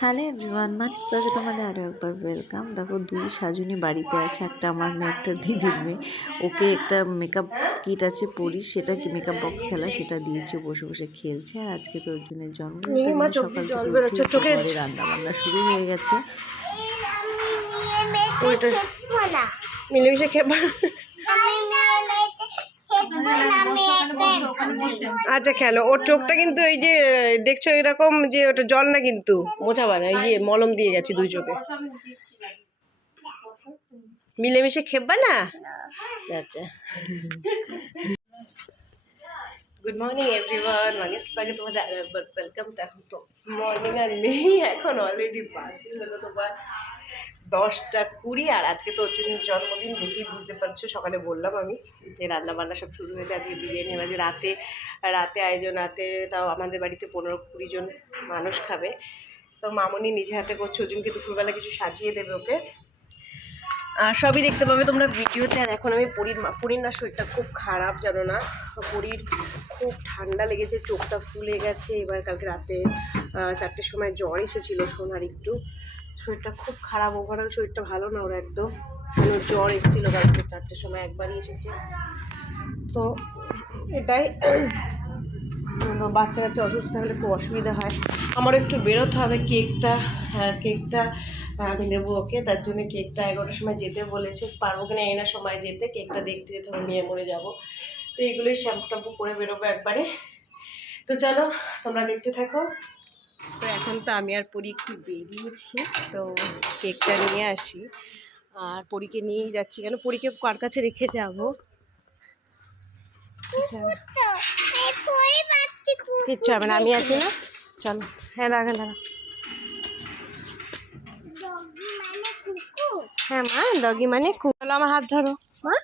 Hello everyone, মানিস ব্লগে তোমাদের আরও একবার ওয়েলকাম। দেখো, দুই সাজুনি বাড়িতে আছে, একটা আমার মেয়ে, একটা দিদির মেয়ে। ওকে একটা মেকআপ কিট আছে পরি, সেটা কি মেকআপ বক্স খেলা, সেটা দিয়েছে, বসে বসে খেলছে। আর আজকে তো অর্জুনের জন্মদিন, তাই জন্য সকাল থেকে উঠে ঘরে রান্না বান্না শুরু হয়ে গেছে। মিলেমিশে খেবা। আচ্ছা খেলো। ওর চোখটা কিন্তু এই যে দেখছো এরকম যে ওটা জল না, কিন্তু মোছাবা না, ইয়ে মলম দিয়ে গেছি দুই চোখে। মিলেমিশে খেবা না। আচ্ছা, গুড মর্নিং এভরিওয়ান, মানিস ব্লগে তোমাদের আরেকবার ওয়েলকাম। এখন তো মর্নিং আর নেই, এখন অলরেডি বাজে হলো তোমার 10টা 20। আর আজকে তো অর্জুনের জন্মদিন, দেখেই বুঝতে পারছো। সকালে বললাম আমি যে রান্না বান্না সব শুরু হয়েছে। আজকে বিরিয়ানি হবে, রাতে রাতে আয়োজন, রাতে তাও আমাদের বাড়িতে 15-20 জন মানুষ খাবে। তো মামনি নিজে হাতে করছে, অর্জুনকে দুপুরবেলা কিছু সাজিয়ে দেবে ওকে। আর সবই দেখতে পাবে তোমরা ভিডিওতে। আর এখন আমি পরীর না শরীরটা খুব খারাপ, জানো না, পরীর খুব ঠান্ডা লেগেছে, চোখটা ফুলে গেছে। এবার কালকে রাতে 4টের সময় জ্বর এসেছিলো সোনার, একটু শরীরটা খুব খারাপ, ওভারঅল শরীরটা ভালো না ওর একদম। জ্বর এসেছিলো কালকে 4টের সময়, একবারই এসেছে। তো এটাই, বাচ্চা কাচ্চা অসুস্থ হলে খুব অসুবিধা হয়। আমারও একটু বেরোতে হবে, কেকটা আমি দেবো ওকে, তার জন্য কেকটা 11টার সময় যেতে বলেছে। পারবো কিনা এই না সময় যেতে, কেকটা দেখতে যেতে হবে, নিয়ে মরে যাবো। তো এইগুলোই শ্যাম্পু ট্যাম্পু করে বেরোবো একবারে। তো চলো তোমরা দেখতে থাকো। তো এখন তো আমি আর পরি একটু বেরিয়েছি, তো কেকটা নিয়ে আসি। আর পরীকে নিয়েই যাচ্ছি, কেন পরীকে কার কাছে রেখে যাবো। কিচ্ছু হবে না, আমি আছি না। চলো, হ্যাঁ দাঁড়া দাঁড়া। হ্যাঁ মা, ডগি মানে চলো আমার হাত ধরো মা।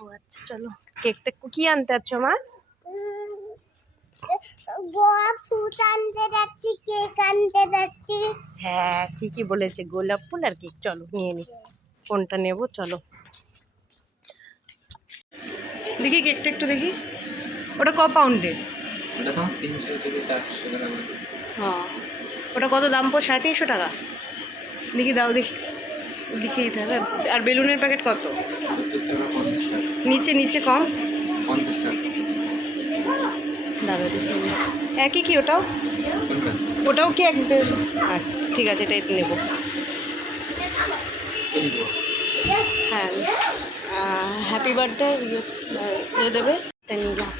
ও আচ্ছা, চলো কেকটা কি আনতে যাচ্ছ মা? হ্যাঁ ঠিকই বলেছে, গোলাপ ফুল আর কেক। চলো নিয়ে নি, কোনটা নেবো চলো দেখি। কেকটা একটু দেখি, ওটা ক পাউন্ডের? হ্যাঁ, ওটা কত দাম পড়ে? 350 টাকা। দেখি দাও, দেখি লিখে দিতে হবে। আর বেলুনের প্যাকেট কত? নিচে নিচে কম। দাদা দেখি, একই কি ওটাও? ওটাও কি এক? আচ্ছা ঠিক আছে, এটাই নেবো। হ্যাঁ, হ্যাপি বার্থডে ইয়ে দেবে, তাই নিয়ে যাও।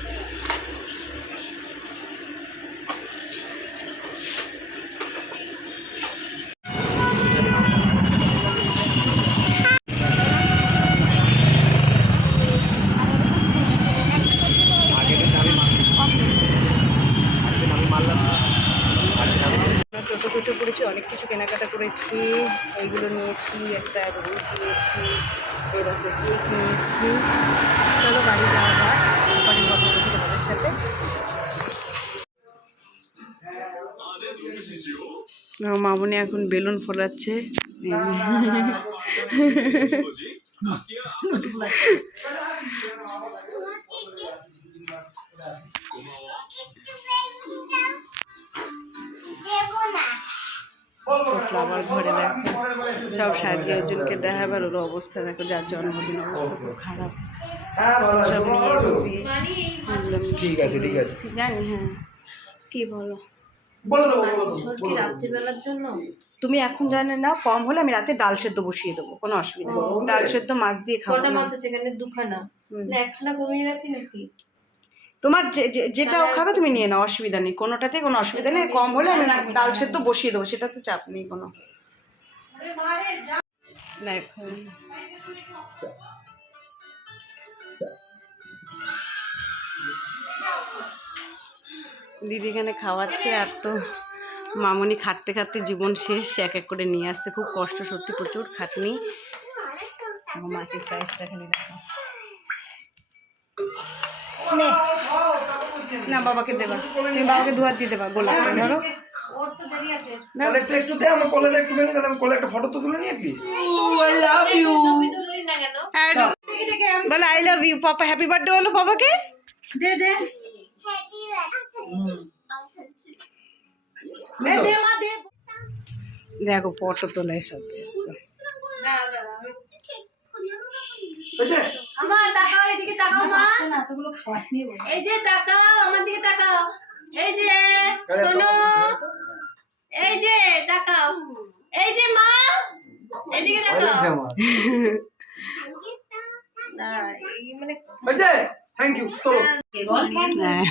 টোটো করেছি, অনেক কিছু কেনাকাটা করেছি। এইগুলো নিয়েছি, একটা রোজ নিয়েছি, এরকম কেক নিয়েছি। চলো বাড়ি যাওয়া যাক, তারপরে কথা বলছি তোমাদের সাথে। মামনি এখন বেলুন ফোলাচ্ছে। ফ্লাওয়ার ঘরে দেখো সব সাজিয়ে অর্জুনকে দেখাবে। আর ওর অবস্থা দেখো, যার জন্মদিন, অবস্থা খুব খারাপ। সব নিয়ে এসছি, জানি। হ্যাঁ কি বলো, রাত্রিবেলার জন্য তুমি এখন জানে না, কম হলে আমি রাতে ডাল সেদ্ধ বসিয়ে দেবো, কোনো অসুবিধা নেই। ডাল সেদ্ধ মাছ দিয়ে খাবো। মাছ আছে এখানে? দুখানা, একখানা কমিয়ে রাখি নাকি? তোমার যেটা খাবে তুমি নিয়ে নাও, অসুবিধা নেই, কোনোটাতে কোনো অসুবিধা নেই। কম হলে আমি ডাল সেদ্ধ বসিয়ে দেবো, সেটাতে চাপ নেই কোনো। দিদি এখানে খাওয়াচ্ছে। আর তো মামনি খাটতে খাটতে জীবন শেষ, এক এক করে নিয়ে আসছে। খুব কষ্ট সত্যি, প্রচুর খাটনি। মাছের সাইজটা খালি দেখো না। বাবাকে দেবা, তুমি বাবাকে 2 হাত দিয়ে দেবা। গোলাপটা ধরো, একটু দে আমার কোলে, একটুখানি তাহলে আমি কোলে একটা ফটো তো তুলে নিয়ে প্লিজ। আই লাভ ইউ বলো, আই লাভ ইউ। পাপা হ্যাপি বার্থডে বলো পাপাকে। দে দে হ্যাপি বার্থডে। দে মা দে। দেখো ফটো তোলায় সব ব্যস্ত। আমার তাকাও, এদিকে তাকাও মা। এই যে তাকাও, আমার দিকে তাকাও। এই যে শোনো, এই যে তাকাও, এই যে মা, এদিকে তাকাও। থ্যাংক ইউ চলো হ্যাঁ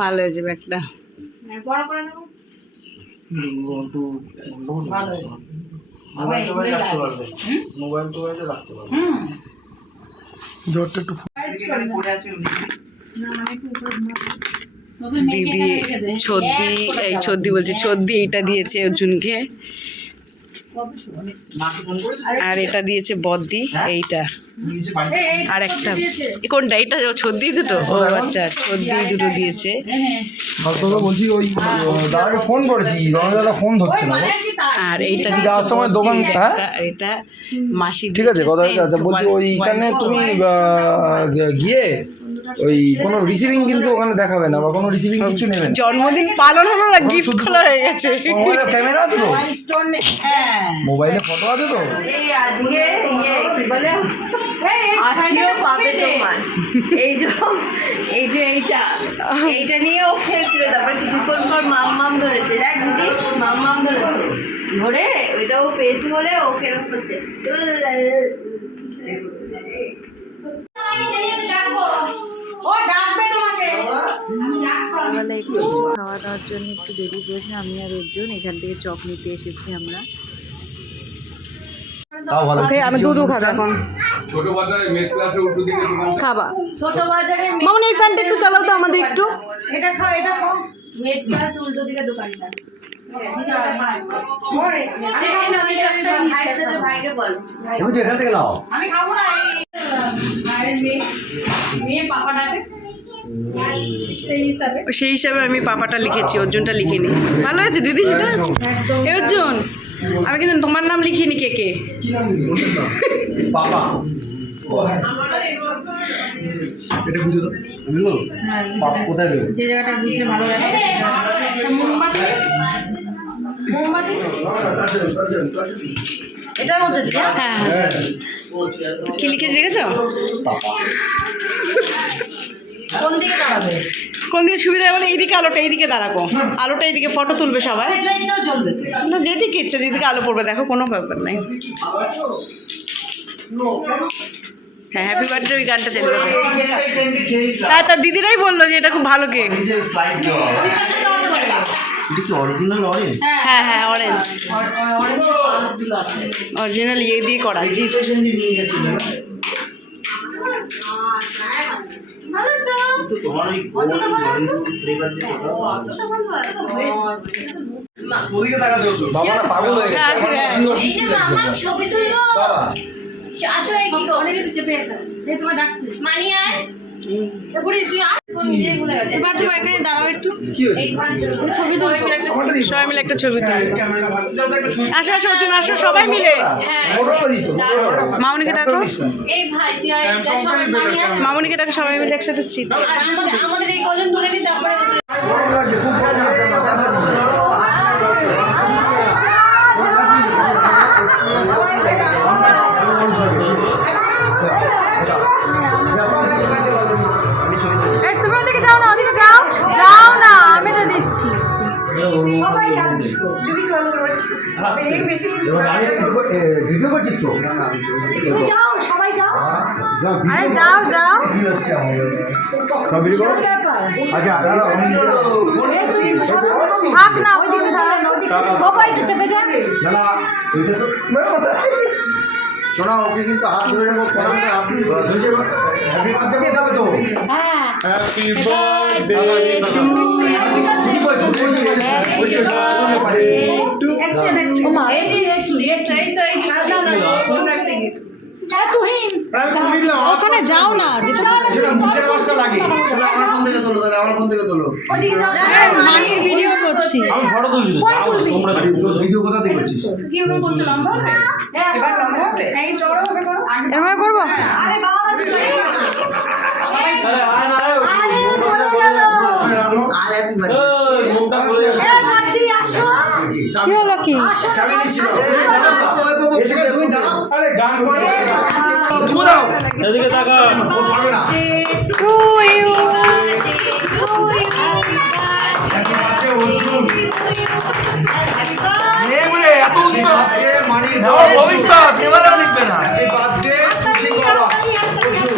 ভালো হয়েছে ব্যাগটা। দিদি ছদ্দি বলছি, ছদ্দি এইটা দিয়েছে অর্জুনকে, আর এটা দিয়েছে বদ্দি এইটা, আর একটা কোনটা, এটা ছদ্দি দুটো, ও আচ্ছা ছদ্দি দুটো দিয়েছে। তোকে বলছি ওই দাদাকে ফোন করেছি, দাদা ফোন ধরছে না। আর এইটা যাওয়ার সময় দোকান, হ্যাঁ এটা মাসি ঠিক আছে কথা আচ্ছা বলছি ওইখানে তুমি গিয়ে ওই কোনো রিসিভিং কিন্তু ওখানে দেখাবে না বা কোনো রিসিভিং কিছু নেবে না। জন্মদিন পালন হলো না, গিফট খোলা হয়ে গেছে। মোবাইলে ক্যামেরা আছে তো, মোবাইলে ফটো আছে তো, এই আজকে কি বলে আজকেও পাবে তোমার। এই যে এইটা নিয়ে ও খেলছিল, তারপরে কিছুক্ষণ পর মাম ধরেছে, দেখ দিদি মাম ধরেছে, ধরে ওইটা ও পেয়েছে বলে ও কেরম করছে। ও ডাকবে তোমাকে। সকালবেলা একটু কিছু খাওয়া দাওয়ার জন্য একটু দেরি করেছি আমি আর অর্জুন, এখান থেকে চপ নিতে এসেছি আমরা। ওকে আমি দুধ খাবো এখন। ছোট বাজারে মেট ক্লাসে উল্টো দিকে দোকান খাবা ছোট বাজারে মামনি, এই ফ্যানটা একটু চালাও তো আমাদের একটু। এটা খাও, এটা খাও। মেট প্লাস উল্টো দিকে দোকানটা। ভাইকে বল, এখান থেকে নাও। আমি খাবো না। মেয়ে পাপা ডাকে সেই হিসাবে আমি পাপাটা লিখেছি, অর্জুনটা লিখিনি। ভালো আছে দিদি সেটা। এ অর্জুন, আমি কিন্তু তোমার নাম লিখিনি কেকে। বাবা এটা বুঝে দাও, বুঝলো বাবা কোথায় দেবো, যে জায়গাটা বুঝলে ভালো লাগে। মোমবাতি এটার মধ্যে দিয়া। হ্যাঁ হ্যাঁ, কি লিখেছি দেখেছো? কোন দিকে দাঁড়াবে? কোন দিকে সুবিধা বলে এইদিকে আলোটা এইদিকে দাঁড়াবো, আলোটা এইদিকে ফটো তুলবে সবাই। লাইটটাও জ্বলবে তো। না যেদিকে ইচ্ছে যেদিকে আলো পড়বে, দেখো কোনো ব্যাপার নাই। হ্যাঁ হ্যাপি বার্থডে ওই গানটা চালিয়ে দেবো। হ্যাঁ তার দিদিরাই বললো যে এটা খুব ভালো কেক। হ্যাঁ হ্যাঁ অরেঞ্জ, অরিজিনাল ইয়ে দিয়ে করা জিস। বাবা না পাগল হয়ে গেছে, হ্যাঁ, হ্যাঁ। ছবি তুলবো। আসো এই কি অনেক কিছু চেপে আছে। এই তোমার ডাকছে মানি আয়। এবারে তুই আর নিজে ভুলে গেছে। এবার তুমি এখানে দাঁড়াও একটু। কি হয়েছে? এই ছবি তুলবো। সবাই মিলে একটা ছবি তুলি। আসো আসো অর্জুন আসো, সবাই মিলে। মামনিকে ডাকো, এই ভাই তুই আয়, সবাই মানি আয়। মামনিকে ডাকো, সবাই মিলে একসাথে স্মৃতি। আর আমাদের এই কজন তুলে নি, তারপরে তুমি ওদিকে যাও না, ওদিকে যাও, যাও না, আমি তো দিচ্ছি। ভিডিও করছিস তো? যাও সবাই যাও। আরে যাও যাও। আচ্ছা থাক না, ওইদিকে বাবা একটু চেপে যা। শোনা ওকে কিন্তু হাত ধরে রাখো, পড়াতে হাত দিয়ে হ্যাপি বার্থডে করতে হবে তো। হ্যাঁ হ্যাপি বার্থডে ও মা এই তুহিন ওখানে যাও না, আমার ফোন থেকে তোলো, তাহলে আমার ফোন থেকে তোলো। মানির ভিডিও করছি। আমি ফটো তুলছি, তোমরা ভিডিও কোথা থেকে করছিস? এরকম করবো। আরে বাবা আরে আয় না, আরে কি হলো কি চাবি দিছিল এসে তুমি দাও আরে গান করে তুমি দাও এদিকে তাকা ও পারবে না to you happy birthday Arjun নেমরে এত উত্তর বার্থডে মানি নাও ভবিষ্যৎ এবারেও লিখবে না হ্যাপি বার্থডে খুশি বাবা অর্জুন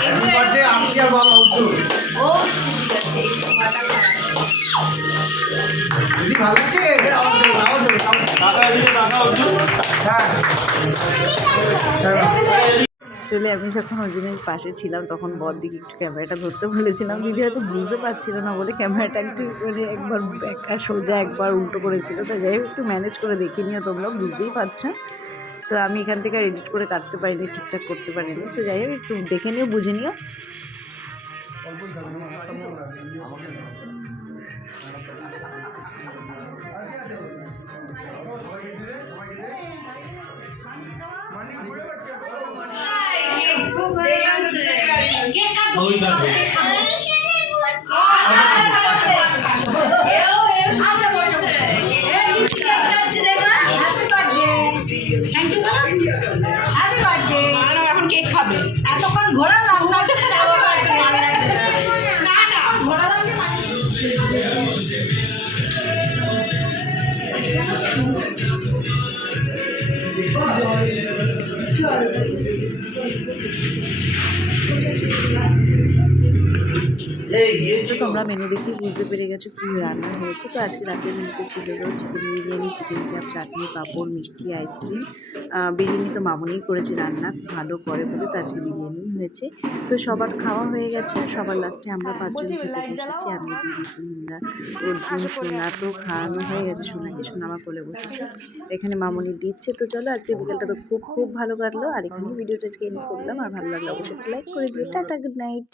হ্যাপি বার্থডে আশিয়ার বাবা অর্জুন দিদি ভালো লাগছে তাকা এদিকে তাকা অর্জুন আসলে আমি যখন অর্জুনের পাশে ছিলাম তখন বড়দিকে একটু ক্যামেরাটা ধরতে বলেছিলাম, দিদি হয়তো বুঝতে পারছিল না বলে ক্যামেরাটা একটু মানে একবার একা সোজা একবার উল্টো করেছিল। তো যাই হোক একটু ম্যানেজ করে দেখে নিও, তোমরা বুঝতেই পারছো। তো আমি এখান থেকে এডিট করে কাটতে পারিনি, ঠিকঠাক করতে পারিনি। তো যাই হোক একটু দেখে নিও, বুঝে নিও। ওই কাটে এখন কেক খাবে এতক্ষণ ঘোরা লাগছে ঘোরা লাগছে তো তোমরা মেনু দেখেই বুঝতে পেরে গেছো কী রান্না হয়েছে। তো আজকে রাতের মেনুতে ছিল চিকেন বিরিয়ানি, চিকেন চাপ, চাটনি, পাঁপড়, মিষ্টি, আইসক্রিম। বিরিয়ানি তো মামুনিই করেছে রান্না, ভালো করে বলে তো আজকে বিরিয়ানি হয়েছে। তো সবার খাওয়া হয়ে গেছে আর সবার লাস্টে আমরা 5 জন খেতে বসেছি। আমি, দিদি, তুহিনা, অর্জুন, সোনা। তো খাওয়ানো হয়ে গেছে সোনাকে, সোনা আমার কোলে বসেছে, এখানে মামুনি দিচ্ছে। তো চলো আজকে বিকেলটা তো খুব খুব ভালো কাটলো। আর এখানে ভিডিওটা আজকে এন্ড করলাম। আর ভালো লাগলো অবশ্যই লাইক করে দিও। Tata, good night.